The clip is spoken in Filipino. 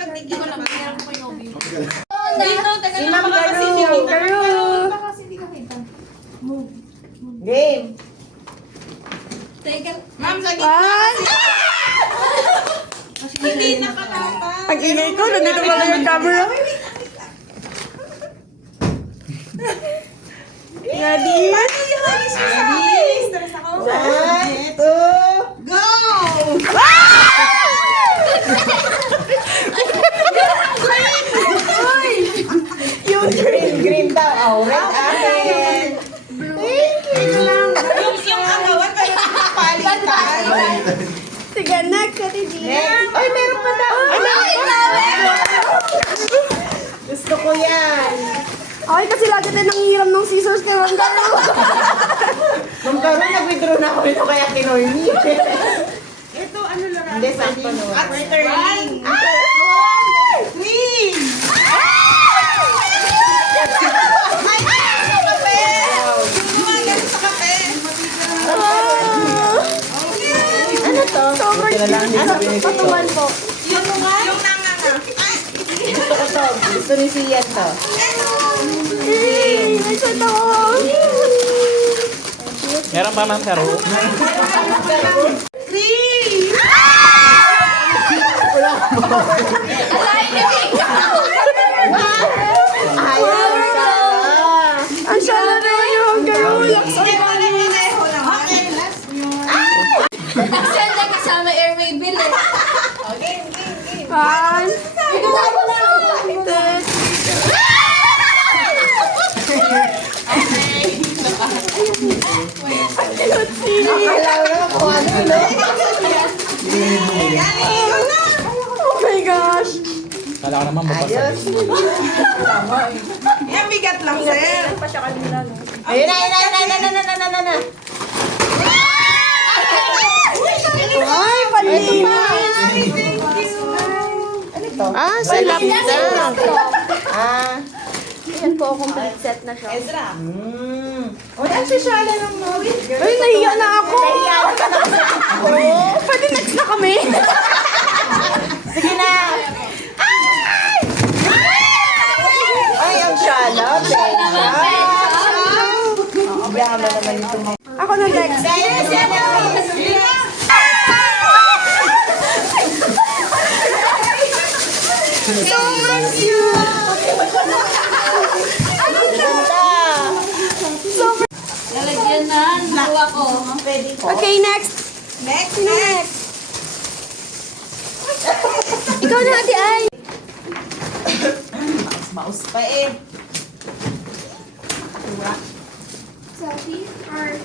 Hindi ko lang mayroon ko yung OB. Dito, taga Si na Ma'am baka kasi Garu. baka kasi hindi ka kita. Move. Game. Teka. Ma'am, sa gitna. Hindi nakatapa. Ang ingay ko, nandito pala yung camera. Ready? Stress ako. 1, 2, Go! green daw. Oh, red akin. Yung agawan pero palitan. Sige, next, Ate G. Next. Ay, meron pa daw. Ay, meron pa. Gusto ko yan. Ay, kasi lagi tayo nangihiram ng scissors kay Ma'am Garu. Nung karoon, nag-withdraw na ako ito kaya Tinoyni. Ito, ano lang? Hindi, sakto no. At returning. Green. Gumagal sa kape. Ano to? Sobrang cute. Patuman po. Yung nanganga. Gusto ko to. Gusto ni Sian to. Yay! Ay, sad ako. Meron pa Ma'am Garu? Green. Ayaw ka. Ang sana na yung Ma'am Garu. Sige, pareho lang. Okay, last. Send na kasama airway bill eh. One. Akala ko na kung ano, no? Oh my gosh. Kala ko naman babasa. Ayos. Yan, bigat lang, sir. Ayun na, ayun na, ayun na, ayun na, ayun na, ayun na. Ay, panlinis. Ano to? Ah, sa laptop. Ah. Yan po, complete set na siya. Ezra. Wala siya siya ng movie. Ay, nahiya na ako. Nahiya ka na sa Oh, pwede next na kami. Sige na. Ay, ang shala. Bigyan mo naman ito mo. Ako na next. Sobrang cute. Ganda. Lalagyan na. Nakuha ko. Pwede po. Okay, next. Next. Ikaw na, Ate Ay. Mouse pa eh. Selfie or